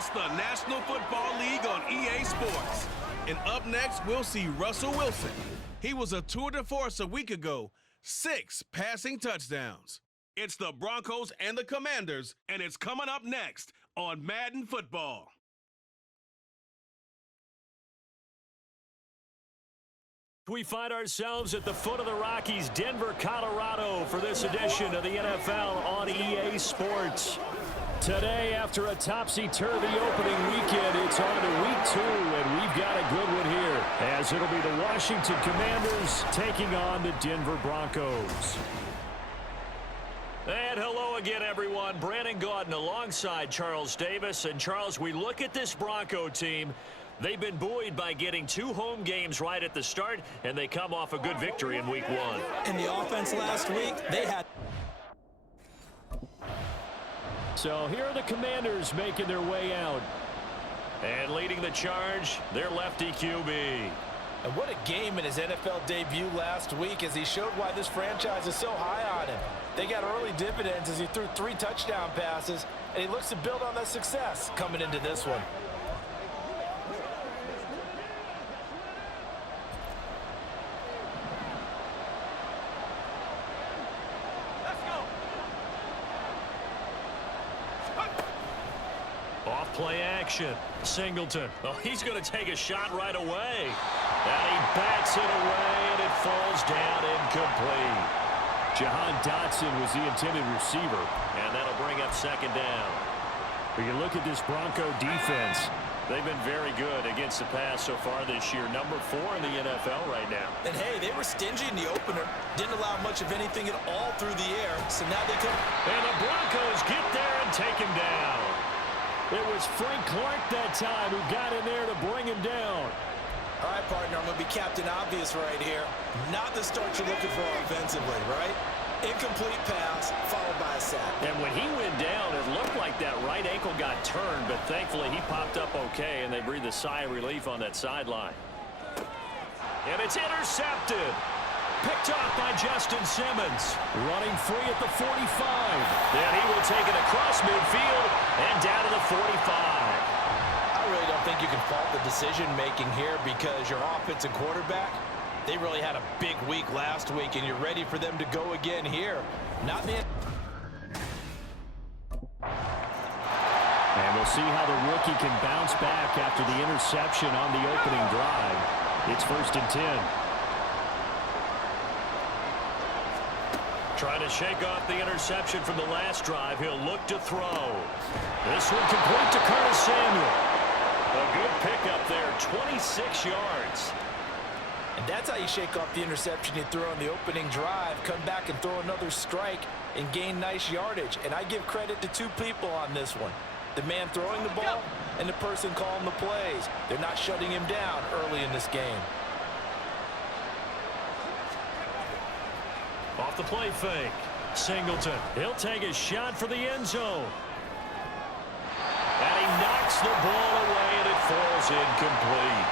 It's the National Football League on EA Sports. And up next, we'll see Russell Wilson. He was a tour de force a week ago, 6 passing touchdowns. It's the Broncos and the Commanders, and it's coming up next on Madden Football. We find ourselves at the foot of the Rockies, Denver, Colorado, for this edition of the NFL on EA Sports. Today, after a topsy-turvy opening weekend, it's on to week 2, and we've got a good one here, as it'll be the Washington Commanders taking on the Denver Broncos. And hello again, everyone. Brandon Gaudin alongside Charles Davis. And, Charles, we look at this Bronco team. They've been buoyed by getting 2 home games right at the start, and they come off a good victory in week 1. In the offense last week, they had... So here are the Commanders making their way out. And leading the charge, their lefty QB. And what a game in his NFL debut last week as he showed why this franchise is so high on him. They got early dividends as he threw 3 touchdown passes, and he looks to build on that success coming into this one. Play action. Singleton. Oh, he's going to take a shot right away. And he bats it away, and it falls down incomplete. Jahan Dotson was the intended receiver, and that'll bring up second down. When you look at this Bronco defense, they've been very good against the pass so far this year. Number 4 in the NFL right now. And, hey, they were stingy in the opener. Didn't allow much of anything at all through the air, so now they come. And the Broncos get there and take him down. It was Frank Clark that time who got in there to bring him down. All right, partner, I'm going to be Captain Obvious right here. Not the start you're looking for offensively, right? Incomplete pass, followed by a sack. And when he went down, it looked like that right ankle got turned, but thankfully he popped up okay, and they breathed a sigh of relief on that sideline. And it's intercepted. Picked off by Justin Simmons. Running free at the 45. And he will take it across midfield and down to the 45. I really don't think you can fault the decision-making here because your offensive quarterback, they really had a big week last week, and you're ready for them to go again here. Not the... And we'll see how the rookie can bounce back after the interception on the opening drive. It's 1st and 10. Trying to shake off the interception from the last drive. He'll look to throw. This one complete to Curtis Samuel. A good pickup there, 26 yards. And that's how you shake off the interception you threw on the opening drive. Come back and throw another strike and gain nice yardage. And I give credit to 2 people on this one. The man throwing the ball and the person calling the plays. They're not shutting him down early in this game. Off the play fake. Singleton. He'll take a shot for the end zone. And he knocks the ball away, and it falls incomplete.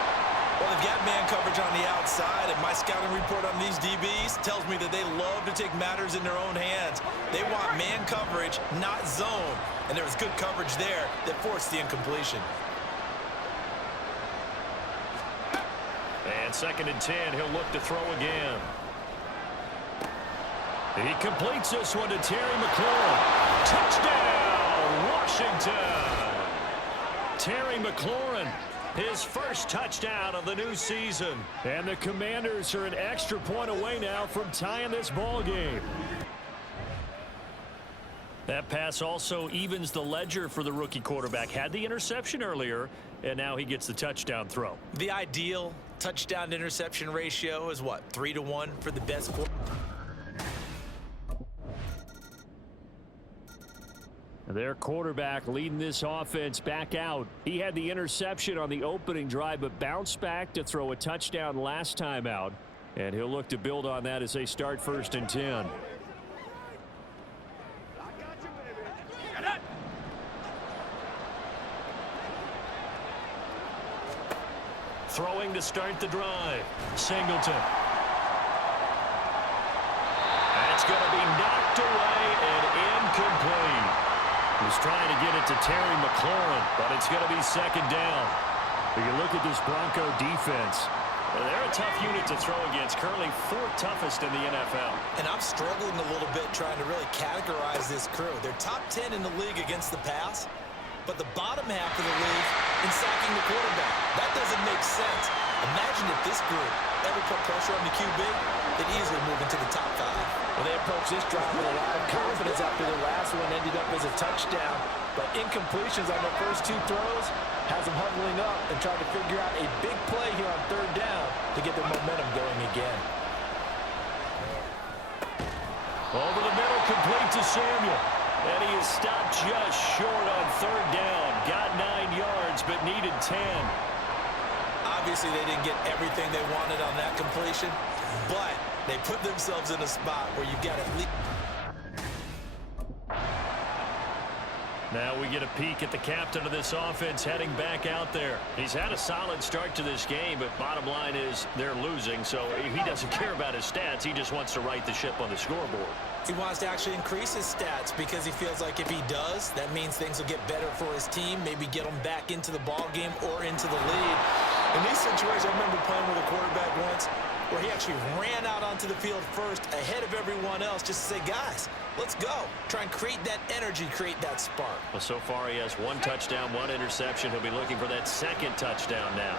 Well, they've got man coverage on the outside, and my scouting report on these DBs tells me that they love to take matters in their own hands. They want man coverage, not zone. And there was good coverage there that forced the incompletion. And 2nd and 10, he'll look to throw again. He completes this one to Terry McLaurin. Touchdown, Washington! Terry McLaurin, his first touchdown of the new season. And the Commanders are an extra point away now from tying this ball game. That pass also evens the ledger for the rookie quarterback. Had the interception earlier, and now he gets the touchdown throw. The ideal touchdown-interception ratio is what, 3-to-1 for the best quarterback? Their quarterback leading this offense back out. He had the interception on the opening drive, but bounced back to throw a touchdown last time out. And he'll look to build on that as they start 1st and 10. Throwing to start the drive. Singleton. That's going to be knocked away and incomplete. Was trying to get it to Terry McLaurin, but it's going to be second down. When you look at this Bronco defense, they're a tough unit to throw against, currently fourth toughest in the NFL. And I'm struggling a little bit trying to really categorize this crew. They're top 10 in the league against the pass, but the bottom half of the league in sacking the quarterback. That doesn't make sense. Imagine if this group ever put pressure on the QB, they'd easily move into the top 5. Well, they approached this drive with a lot of confidence after their last one ended up as a touchdown. But incompletions on their first 2 throws has them huddling up and trying to figure out a big play here on third down to get their momentum going again. Over the middle, complete to Samuel. And he is stopped just short on third down. Got 9 yards, but needed 10. Obviously, they didn't get everything they wanted on that completion, but they put themselves in a spot where you got at least. Now we get a peek at the captain of this offense heading back out there. He's had a solid start to this game, but bottom line is they're losing, so he doesn't care about his stats. He just wants to right the ship on the scoreboard. He wants to actually increase his stats because he feels like if he does, that means things will get better for his team, maybe get them back into the ball game or into the lead. In these situations, I remember playing with a quarterback once where he actually ran out onto the field first ahead of everyone else just to say, guys, let's go. Try and create that energy, create that spark. Well, so far he has 1 touchdown, 1 interception. He'll be looking for that second touchdown now.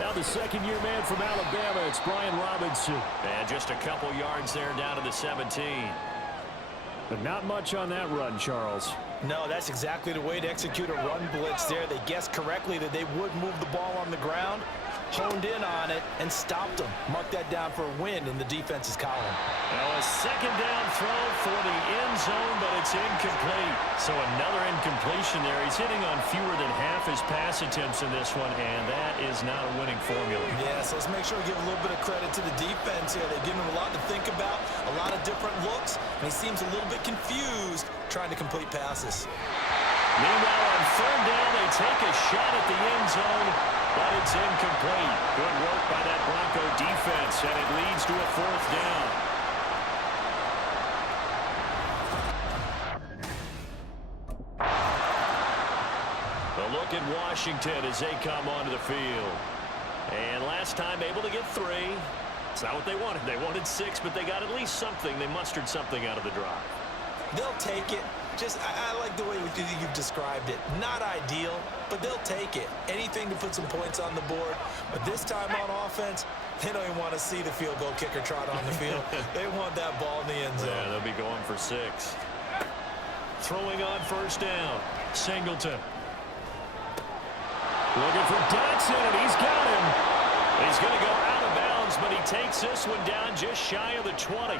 Now the second-year man from Alabama, it's Brian Robinson. And just a couple yards there down to the 17. But not much on that run, Charles. No, that's exactly the way to execute a run blitz there. They guessed correctly that they would move the ball on the ground, honed in on it, and stopped them. Mark that down for a win in the defense's column. Now a second down throw for the end zone, but it's incomplete. So another incompletion there. He's hitting on fewer than half his pass attempts in this one, and that is not a winning formula. Yes, let's make sure we give a little bit of credit to the defense here. They give him a lot to think about, a lot of different looks, and he seems a little bit confused trying to complete passes. Meanwhile, on third down, they take a shot at the end zone, but it's incomplete. Good work by that Bronco defense, and it leads to a fourth down. A look at Washington as they come onto the field. And last time able to get 3. It's not what they wanted. They wanted 6, but they got at least something. They mustered something out of the drive. They'll take it. I like the way you've described it. Not ideal, but they'll take it. Anything to put some points on the board. But this time on offense, they don't even want to see the field goal kicker trot on the field. They want that ball in the end zone. Yeah, they'll be going for 6. Throwing on first down. Singleton. Looking for Dotson, and he's got him. He's going to go out of bounds, but he takes this one down just shy of the 20.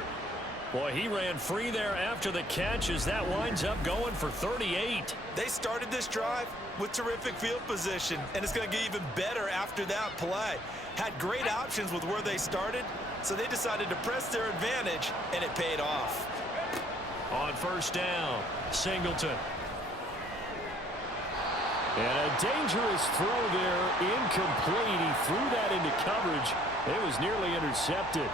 Boy, he ran free there after the catch as that winds up going for 38. They started this drive with terrific field position, and it's going to get even better after that play. Had great options with where they started, so they decided to press their advantage, and it paid off. On first down, Singleton. And a dangerous throw there, incomplete. He threw that into coverage. It was nearly intercepted.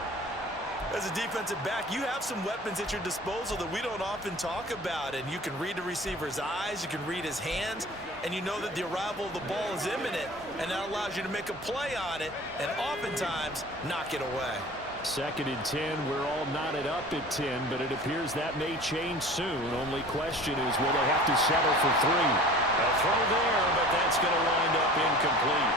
As a defensive back, you have some weapons at your disposal that we don't often talk about, and you can read the receiver's eyes, you can read his hands, and you know that the arrival of the ball is imminent, and that allows you to make a play on it, and oftentimes knock it away. Second and 10, we're all knotted up at 10, but it appears that may change soon. Only question is, will they have to settle for 3? A throw there, but that's going to wind up incomplete.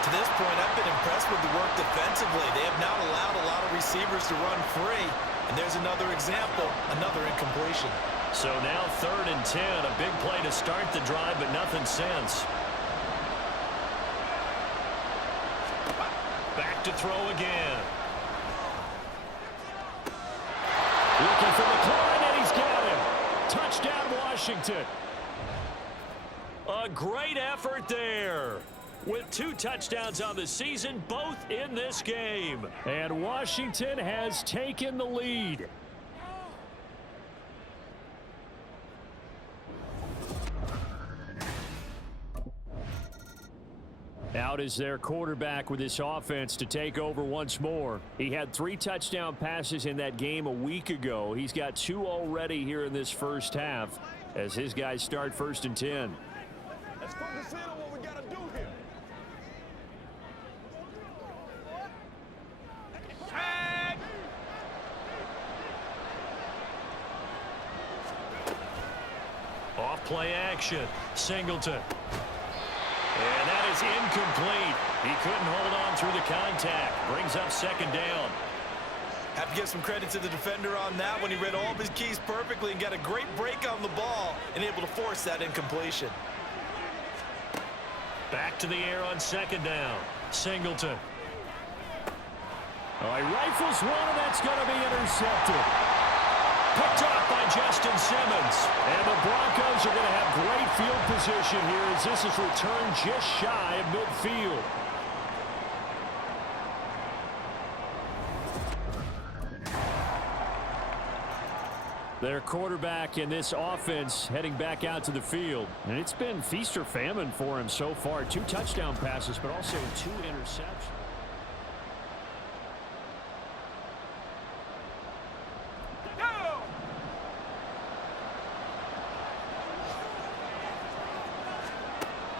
To this point, I've been impressed with the work defensively. They have not allowed a lot of receivers to run free. And there's another example, another incompletion. So now third and 10, a big play to start the drive, but nothing since. Back to throw again. Looking for McLaurin, and he's got him. Touchdown, Washington. A great effort there. With 2 touchdowns on the season, both in this game. And Washington has taken the lead. Out is their quarterback with this offense to take over once more. He had 3 touchdown passes in that game a week ago. He's got 2 already here in this first half as his guys start 1st and 10. Let's focus in on what we got to do here. Off play action. Singleton. And that is incomplete. He couldn't hold on through the contact. Brings up 2nd down. Have to give some credit to the defender on that when he read all of his keys perfectly and got a great break on the ball and able to force that incompletion. Back to the air on 2nd down. Singleton. Oh, he rifles one, and that's going to be intercepted. Picked off by Justin Simmons. And the Broncos are going to have great field position here as this is returned just shy of midfield. Their quarterback in this offense heading back out to the field. And it's been feast or famine for him so far. 2 touchdown passes, but also 2 interceptions.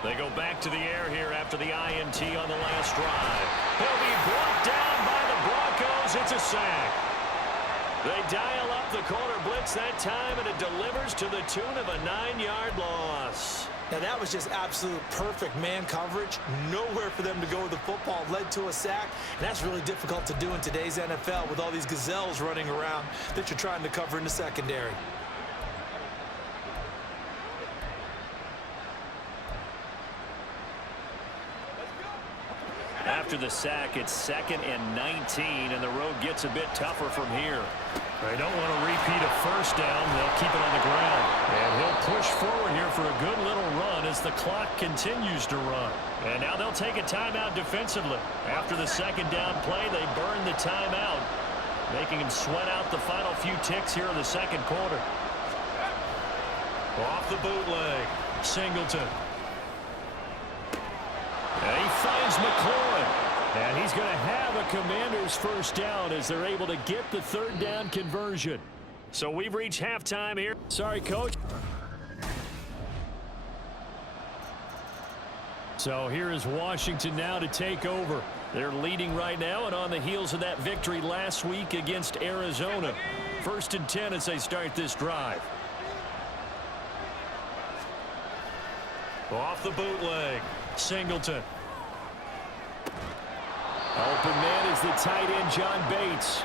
They go back to the air here after the INT on the last drive. He'll be brought down by the Broncos. It's a sack. They dial up the corner blitz that time, and it delivers to the tune of a 9-yard loss. Now, that was just absolute perfect man coverage. Nowhere for them to go with the football. Led to a sack. And that's really difficult to do in today's NFL with all these gazelles running around that you're trying to cover in the secondary. After the sack, it's 2nd and 19, and the road gets a bit tougher from here. They don't want to repeat a 1st down. They'll keep it on the ground. And he'll push forward here for a good little run as the clock continues to run. And now they'll take a timeout defensively. After the 2nd down play, they burn the timeout, making him sweat out the final few ticks here in the 2nd quarter. Off the bootleg, Singleton. And he finds McLaurin. And he's going to have a Commanders 1st down as they're able to get the 3rd down conversion. So we've reached halftime here. Sorry, Coach. So here is Washington now to take over. They're leading right now and on the heels of that victory last week against Arizona. 1st and 10 as they start this drive. Off the bootleg, Singleton. Open man is the tight end, John Bates.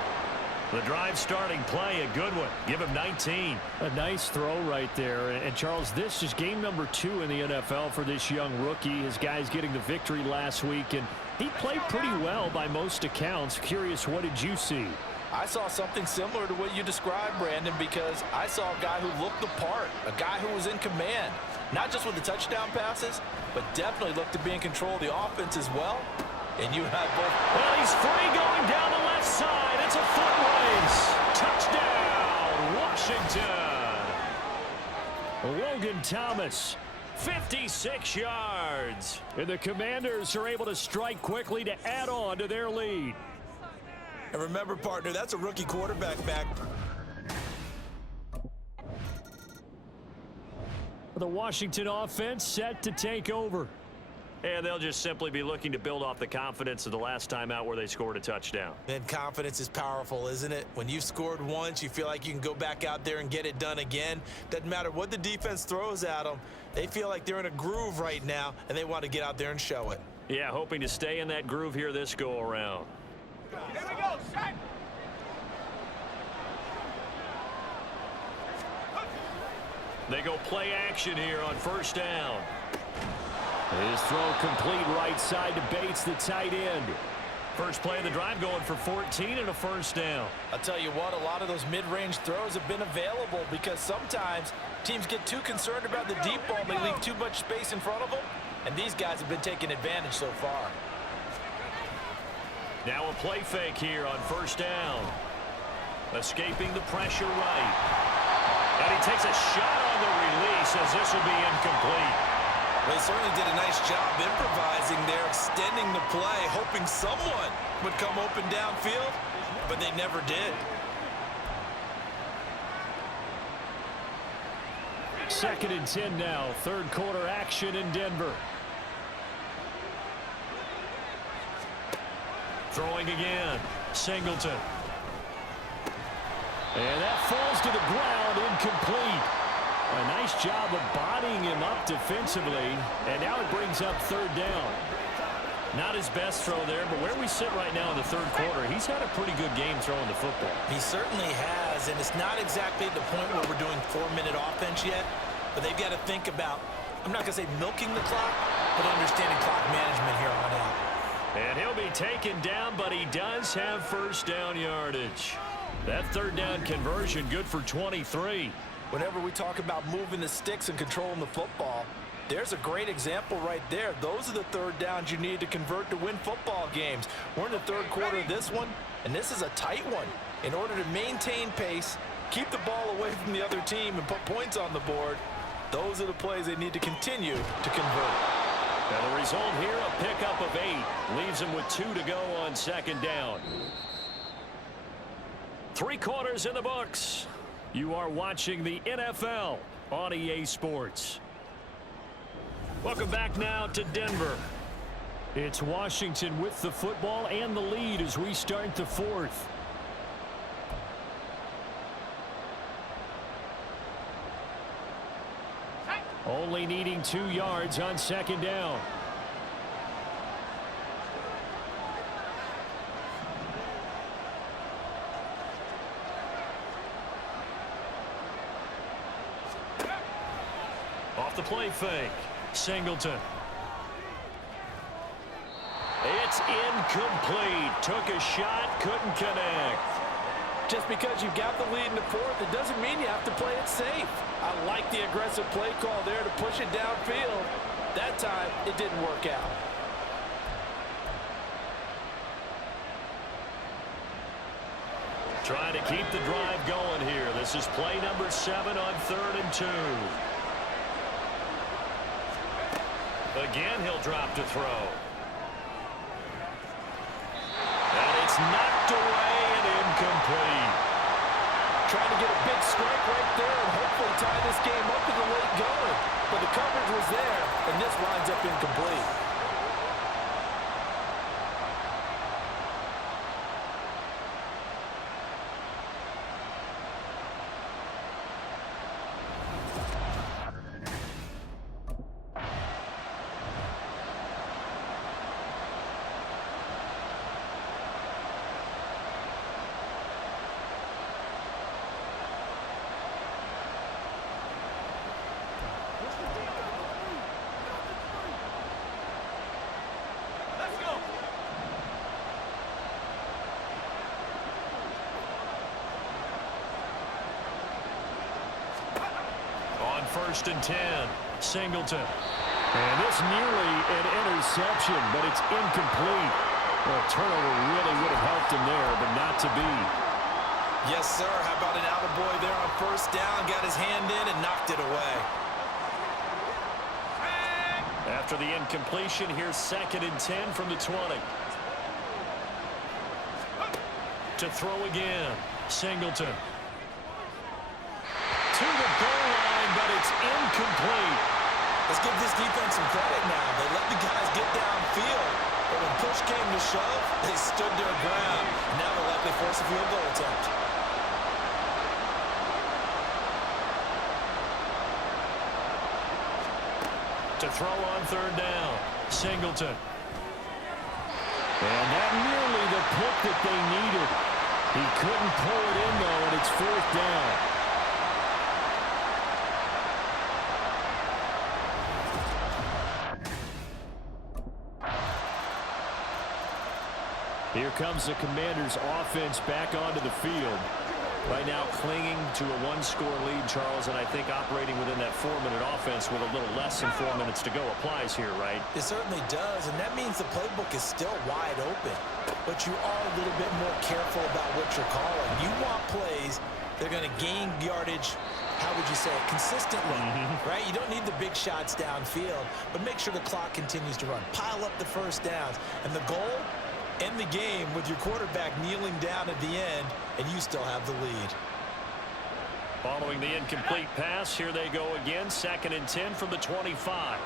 The drive starting play, a good one. Give him 19. A nice throw right there. And, Charles, this is game number 2 in the NFL for this young rookie. His guys getting the victory last week, and he played pretty well by most accounts. Curious, what did you see? I saw something similar to what you described, Brandon, because I saw a guy who looked the part, a guy who was in command, not just with the touchdown passes, but definitely looked to be in control of the offense as well. And you have both. Well, he's free going down the left side. It's a foot race. Touchdown, Washington. Logan Thomas, 56 yards. And the Commanders are able to strike quickly to add on to their lead. And remember, partner, that's a rookie quarterback back. The Washington offense set to take over. And they'll just simply be looking to build off the confidence of the last time out where they scored a touchdown. And confidence is powerful, isn't it? When you've scored once, you feel like you can go back out there and get it done again. Doesn't matter what the defense throws at them. They feel like they're in a groove right now, and they want to get out there and show it. Yeah, hoping to stay in that groove here this go-around. Here we go, set. They go play action here on 1st down. His throw complete right side to Bates, the tight end. First play of the drive going for 14 and a 1st down. I'll tell you what, a lot of those mid-range throws have been available because sometimes teams get too concerned about the deep ball and they leave too much space in front of them, and these guys have been taking advantage so far. Now a play fake here on 1st down. Escaping the pressure right. And he takes a shot on the release as this will be incomplete. Well, he certainly did a nice job improvising there, extending the play, hoping someone would come open downfield, but they never did. Second and 10 now. Third quarter action in Denver. Throwing again. Singleton. And that falls to the ground, incomplete. A nice job of bodying him up defensively. And now it brings up third down. Not his best throw there, but where we sit right now in the third quarter, he's had a pretty good game throwing the football. He certainly has, and it's not exactly the point where we're doing 4-minute offense yet, but they've got to think about, I'm not going to say milking the clock, but understanding clock management here on out. And he'll be taken down, but he does have first down yardage. That third down conversion good for 23. Whenever we talk about moving the sticks and controlling the football, there's a great example right there. Those are the third downs you need to convert to win football games. We're in the third quarter of this one, and this is a tight one. In order to maintain pace, keep the ball away from the other team, and put points on the board, those are the plays they need to continue to convert. Now the result here, a pickup of 8. Leaves him with 2 to go on second down. 3 quarters in the books. You are watching the NFL on EA Sports. Welcome back now to Denver. It's Washington with the football and the lead as we start the fourth. Only needing 2 yards on second down. Off the play fake. Singleton. It's incomplete. Took a shot, couldn't connect. Just because you've got the lead in the fourth, it doesn't mean you have to play it safe. I like the aggressive play call there to push it downfield. That time, it didn't work out. Trying to keep the drive going here. This is play number 7 on 3rd and 2. Again, he'll drop to throw. And it's knocked away and incomplete. Trying to get a big strike right there and hopefully tie this game up in the late going. But the coverage was there, and this winds up incomplete. First and 10. Singleton. And this nearly an interception, but it's incomplete. Well, a turnover really would have helped him there, but not to be. Yes, sir. How about an attaboy there on first down? Got his hand in and knocked it away. After the incompletion, here's 2nd and 10 from the 20. To throw again. Singleton. To the goal line, but it's incomplete. Let's give this defense some credit now. They let the guys get downfield, but when push came to shove, they stood their ground. Now they'll likely force a field goal attempt. To throw on 3rd down. Singleton. And that nearly the pick that they needed. He couldn't pull it in, though, and it's 4th down. Here comes the Commanders' offense back onto the field. Right now clinging to a 1-score lead, Charles, and I think operating within that 4-minute offense with a little less than 4 minutes to go applies here, right? It certainly does, and that means the playbook is still wide open. But you are a little bit more careful about what you're calling. You want plays that are going to gain yardage how would you say it, consistently, right? You don't need the big shots downfield, but make sure the clock continues to run. Pile up the first downs. And the goal, end the game with your quarterback kneeling down at the end, and you still have the lead. Following the incomplete pass, here they go again. 2nd and 10 from the 25.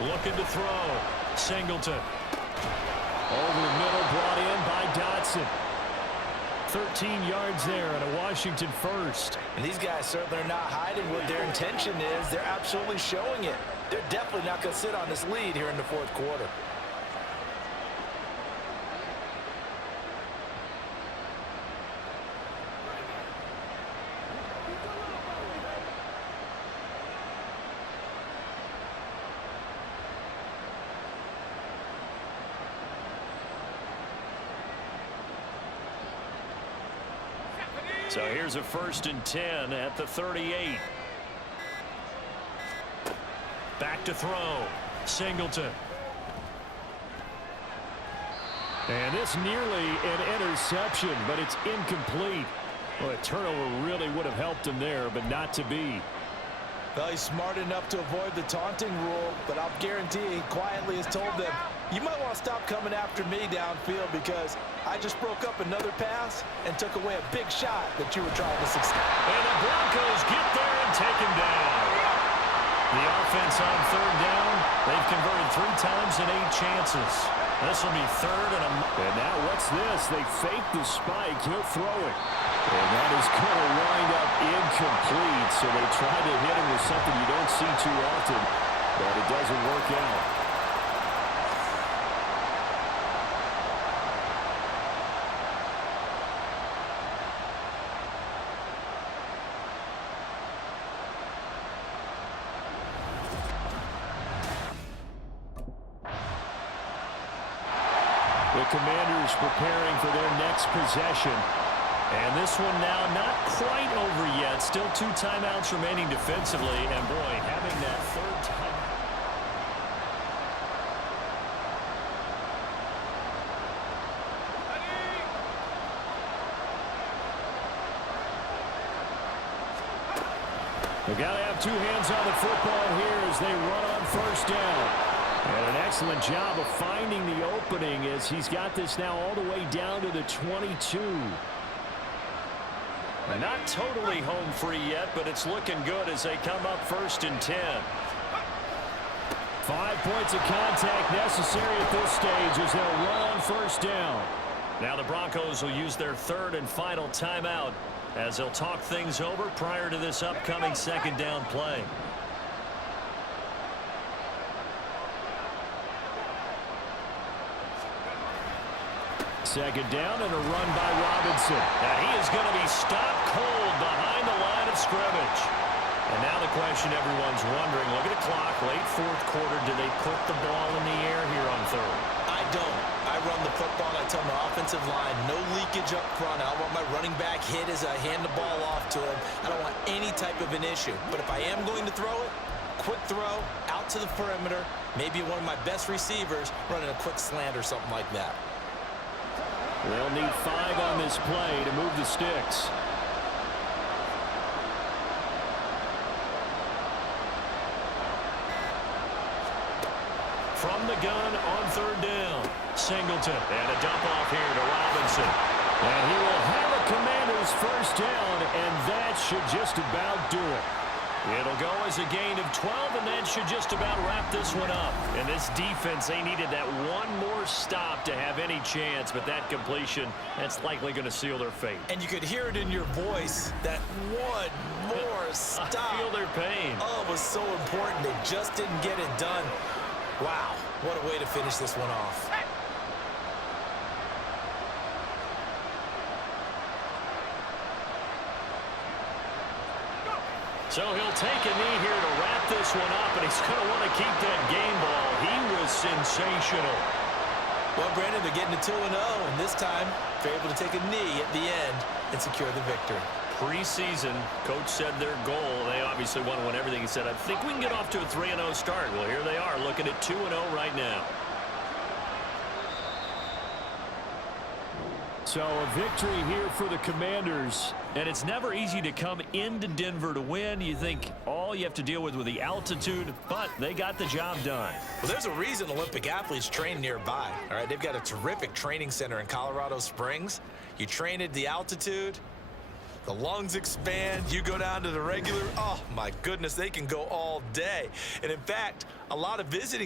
Looking to throw. Singleton. Over the middle, brought in by Dotson. 13 yards there and a Washington first. And these guys certainly are not hiding what their intention is. They're absolutely showing it. They're definitely not going to sit on this lead here in the 4th quarter. So here's a 1st and 10 at the 38. Back to throw. Singleton. And this nearly an interception, but it's incomplete. Well, a turnover really would have helped him there, but not to be. Well, he's smart enough to avoid the taunting rule, but I'll guarantee he quietly has told them, you might want to stop coming after me downfield because I just broke up another pass and took away a big shot that you were trying to succeed. And the Broncos get there and take him down. The offense on 3rd down, they've converted 3 times in 8 chances. This will be 3rd and now what's this? They fake the spike. He'll throw it. And that is going to wind up incomplete. So they try to hit him with something you don't see too often, but it doesn't work out. The Commanders preparing for their next possession. And this one now not quite over yet. Still 2 timeouts remaining defensively. And boy, having that 3rd time. They've got to have 2 hands on the football here as they run on 1st down. And an excellent job of finding the opening as he's got this now all the way down to the 22. Not totally home free yet, but it's looking good as they come up 1st and 10. 5 points of contact necessary at this stage as they'll run on 1st down. Now the Broncos will use their 3rd and final timeout as they'll talk things over prior to this upcoming 2nd down play. Second down and a run by Robinson. Now he is going to be stopped cold behind the line of scrimmage. And now the question everyone's wondering, look at the clock, late 4th quarter, do they put the ball in the air here on 3rd? I don't. I run the football and I tell my offensive line, no leakage up front. I don't want my running back hit as I hand the ball off to him. I don't want any type of an issue. But if I am going to throw it, quick throw, out to the perimeter, maybe one of my best receivers running a quick slant or something like that. They'll need 5 on this play to move the sticks. From the gun on 3rd down. Singleton. And a dump off here to Robinson. And he will have a Commander's 1st down, and that should just about do it. It'll go as a gain of 12, and that should just about wrap this one up. And this defense, they needed that one more stop to have any chance, but that completion, that's likely going to seal their fate. And you could hear it in your voice, that one more stop. I feel their pain. Oh, it was so important. They just didn't get it done. Wow, what a way to finish this one off. So he'll take a knee here to wrap this one up, and he's going to want to keep that game ball. He was sensational. Well, Brandon, they're getting to 2-0, and this time they're able to take a knee at the end and secure the victory. Preseason, coach said their goal, they obviously want to win everything. He said, I think we can get off to a 3-0 start. Well, here they are, looking at 2-0 right now. So a victory here for the Commanders. And it's never easy to come into Denver to win. You think all you have to deal with the altitude, but they got the job done. Well, there's a reason Olympic athletes train nearby. All right, they've got a terrific training center in Colorado Springs. You train at the altitude, the lungs expand, you go down to the regular. Oh, my goodness, they can go all day. And in fact, a lot of visiting